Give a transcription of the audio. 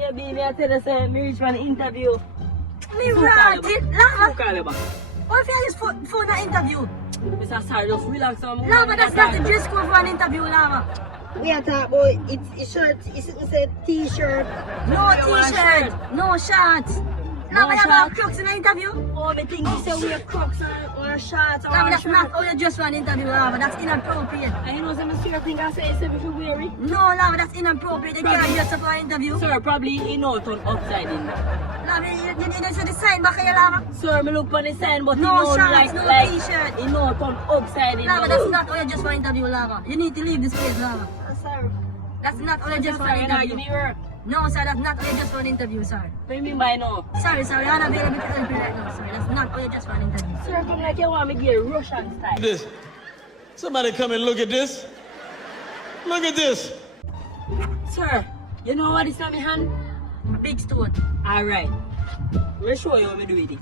Yeah, baby, I tell you, say, me reach for an interview. Me right it, Lava. Who call you back? What if you use for an interview? Mr. Sorry, just relax on me. Lava, that's not the dress code for an interview, Lava. We are talking about it's shirt, it's a t-shirt. No you want t-shirt, no shorts. Lava, you have Crocs in an interview? Oh, me think you say we have Crocs or shorts or Lava, that's shirt. not how you dress for an interview, Lava. That's inappropriate. And you know, some sure thing I say, if you wear it. No, Lava, that's inappropriate. You can't dress up for an interview. Sir, probably you know turn upside in. Lava, you need to see the sign back here, Lava. Sir, me look for the sign, but No you know, shorts, no t-shirt. you know turn upside in. Lava, that's not how you dress for an interview, Lava. You need to leave this place, Lava. Sir. That's not how you dress for an Sorry, now give interview. me work. No, sir, that's not how you dress for an interview, sir. What do you mean by no? Sorry, sir, you're not available to help you right now, sir. That's not how you dress for an interview. Sir, come like you want me to get Russian style. This. Somebody come and look at this. Look at this. Sir, you know what is on my hand? Big stone. Alright. Let me show you how me do it.